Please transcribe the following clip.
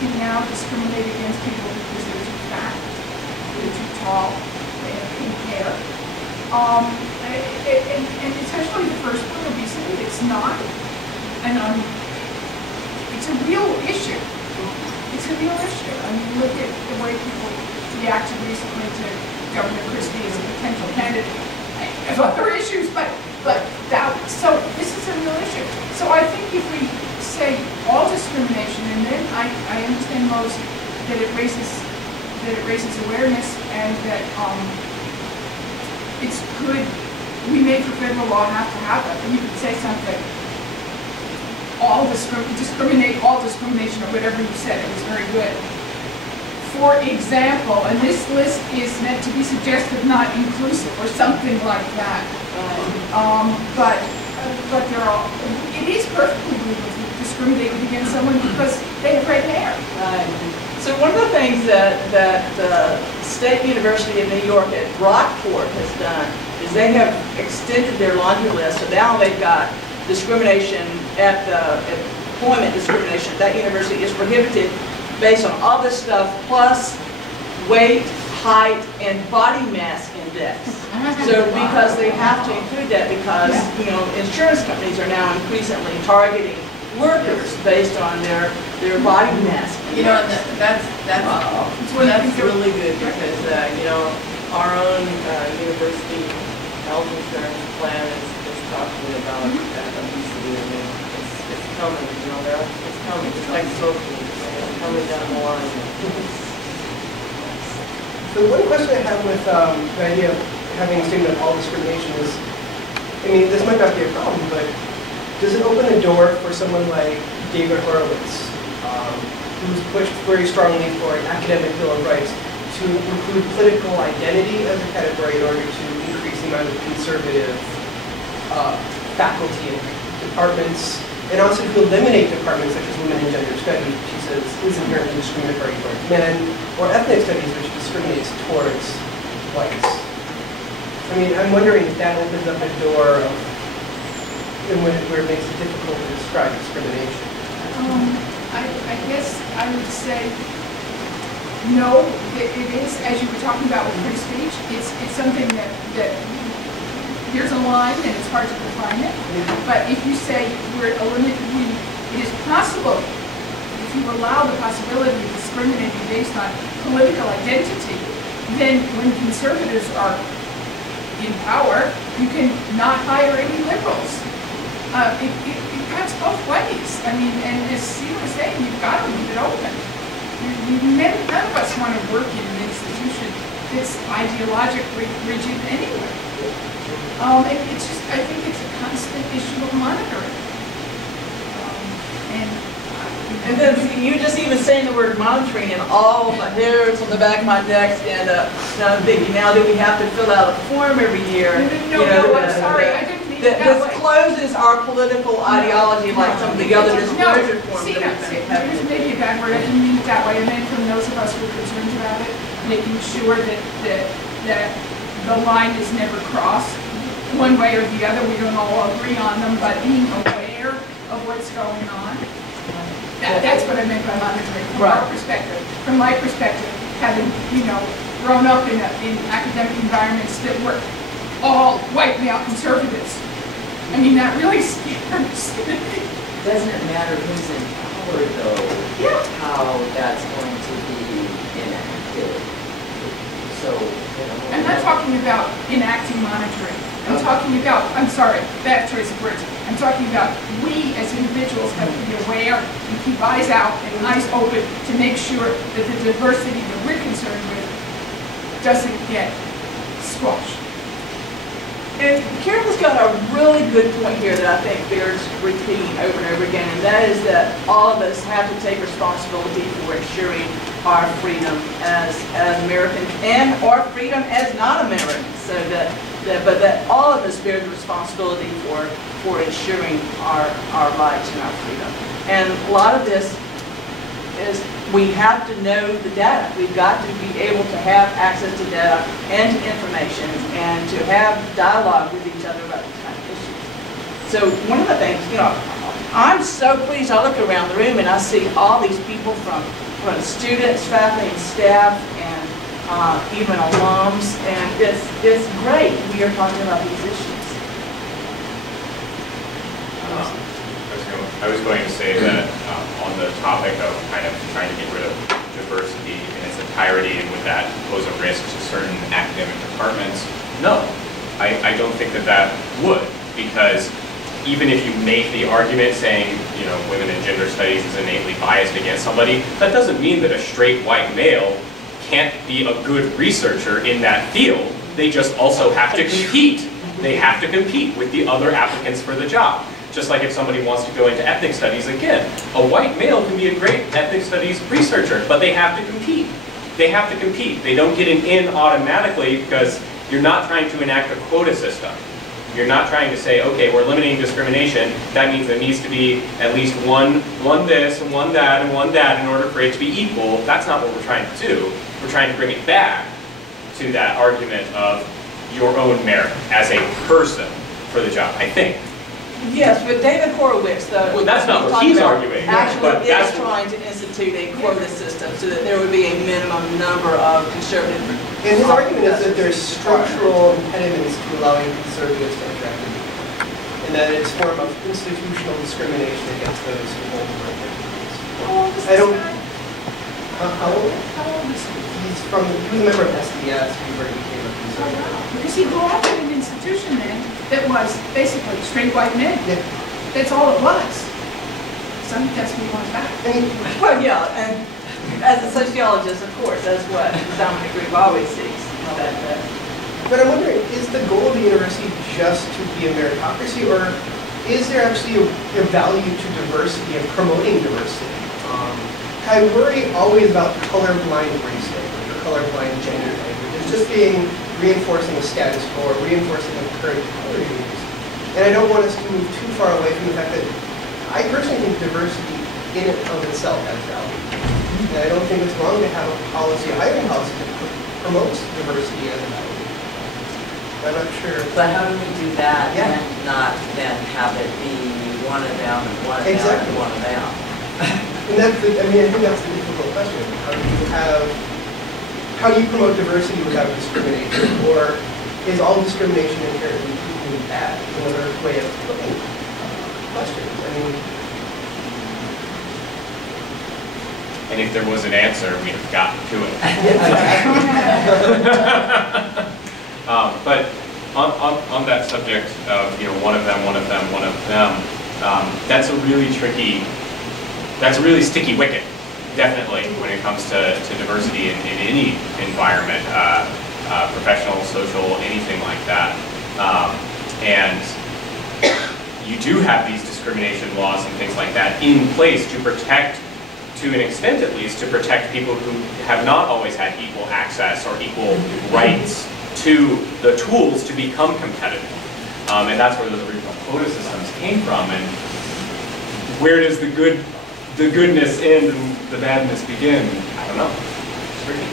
can now discriminate against people because they're too fat, they're too tall, they have pink hair. And especially the first one, obesity, it's not it's a real issue. It's a real issue. I mean, look at the way people reacted recently to Governor Christie as a potential candidate. I have other issues, but so this is a real issue. So I think if we say all discrimination, and then I understand most that it raises awareness, and that it's good. We may for federal law have to have that, and you could say something. Discriminate all discrimination, or whatever you said. It was very good. For example, and this list is meant to be suggestive, not inclusive, or something like that. But there are. It is perfectly legal to discriminate against someone because they have red hair. Right. So one of the things that State University of New York at Rockport has done is they have extended their laundry list. So now they've got discrimination at employment discrimination at that university is prohibited based on all this stuff, plus weight, height, and body mass index. So because they have to include that because insurance companies are now increasingly targeting workers based on their body mass index. That's really good because our own university health insurance plan is talking about obesity. I mean, it's coming. It's coming. It's like smoking. It's coming down the line. So one question I have with the idea of having a statement of all discrimination is, I mean, this might not be a problem, but does it open the door for someone like David Horowitz, who's pushed very strongly for an academic Bill of Rights, to include political identity as a category in order to increase the amount of conservative faculty in departments, and also to eliminate departments such as women and gender studies, which she says is inherently discriminatory towards men, or ethnic studies, which discriminates towards whites. I mean, I'm wondering if that opens up a door of, where it makes it difficult to describe discrimination. I guess I would say no. It is, as you were talking about with free speech. It's something that here's a line and it's hard to define it. But if you say it is possible, if you allow the possibility of discriminating based on political identity, then when conservatives are in power, you can not hire any liberals. It cuts both ways. I mean, and as Steve was saying, you've got to leave it open. None of us want to work in an institution that's ideologically rigid anyway. It's just, I think it's a constant issue of monitoring. And then you just even saying the word monitoring, and all the hairs on the back of my neck stand up. Now I'm thinking, now do we have to fill out a form every year? No, I'm sorry, I didn't mean it that way. Discloses our political ideology like some of the other disclosure forms. Here's maybe a bad word. I didn't mean it that way. I meant from those of us who are concerned about it, making sure that the line is never crossed one way or the other. We don't all agree on them, but being aware of what's going on. That's what I meant by monitoring from our perspective. From my perspective, having grown up in academic environments that were all white male conservatives. I mean, that really scares me. Doesn't it matter who's in power, though? Yeah. How that's going to be enacted. So, I'm not talking about enacting monitoring. I'm talking about, I'm sorry, bad choice of words. I'm talking about we as individuals have to be aware and keep eyes out and eyes open to make sure that the diversity that we're concerned with doesn't get squashed. And Carol's got a really good point here that I think bears repeating over and over again, and that is that all of us have to take responsibility for ensuring our freedom as Americans and our freedom as non-Americans. So but that all of us bear the responsibility for ensuring our rights and our freedom. And a lot of this is we have to know the data. We've got to be able to have access to data and to information and to have dialogue with each other about these kind of issues. So one of the things, I'm so pleased. I look around the room and I see all these people from students, faculty, and staff, and even alums, and it's great. We are talking about these issues. I was going to say that on the topic of kind of trying to get rid of diversity in its entirety, and would that pose a risk to certain academic departments? No, I don't think that would, because even if you make the argument saying, you know, women in gender studies is innately biased against somebody, that doesn't mean that a straight white male can't be a good researcher in that field. They just also have to compete. They have to compete with the other applicants for the job. Just like if somebody wants to go into ethnic studies, again, a white male can be a great ethnic studies researcher, but they have to compete. They have to compete. They don't get an in automatically, because you're not trying to enact a quota system. You're not trying to say, okay, we're limiting discrimination. That means there needs to be at least one this and one that and one that in order for it to be equal. That's not what we're trying to do. We're trying to bring it back to that argument of your own merit as a person for the job, I think. Yes, but David Horowitz, though, well, that's not what he's arguing. Actually is trying to institute a quota system so that there would be a minimum number of conservative. And his argument is that there's structural impediments to allowing conservatives to enter academia, and that it's a form of institutional discrimination against those who hold the right opinions. I don't. How old is he? He was a member of SDS before he became a conservative. Because he grew up in an institution then that was basically straight white men. Yeah. That's all it was. So I think that's what he wants back. Well, yeah, and as a sociologist, of course, that's what the dominant group always seeks. But I'm wondering, is the goal of the university just to be a meritocracy, or is there actually a value to diversity and promoting diversity? I worry always about colorblind race language or colorblind gender language. It's just reinforcing the status quo or reinforcing the current color use. And I don't want us to move too far away from the fact that I personally think diversity in and of itself has value. And I don't think it's wrong to have a policy, a hiring policy that promotes diversity as a value. I'm not sure. But how do we do that Yeah. and not then have it be one of them and one of them and one of them? And I think that's the difficult question. How do you promote diversity without discrimination? Or is all discrimination inherently equally bad? Is another way of putting questions. And if there was an answer, we'd have gotten to it. But on that subject of, you know, one of them, that's a really tricky, that's a really sticky wicket, definitely, when it comes to diversity in any environment, professional, social, anything like that. And you do have these discrimination laws and things like that in place to protect, to an extent at least, to protect people who have not always had equal access or equal rights to the tools to become competitive. And that's where those original quota systems came from. And where does the goodness end and the badness begin? I don't know. It's tricky.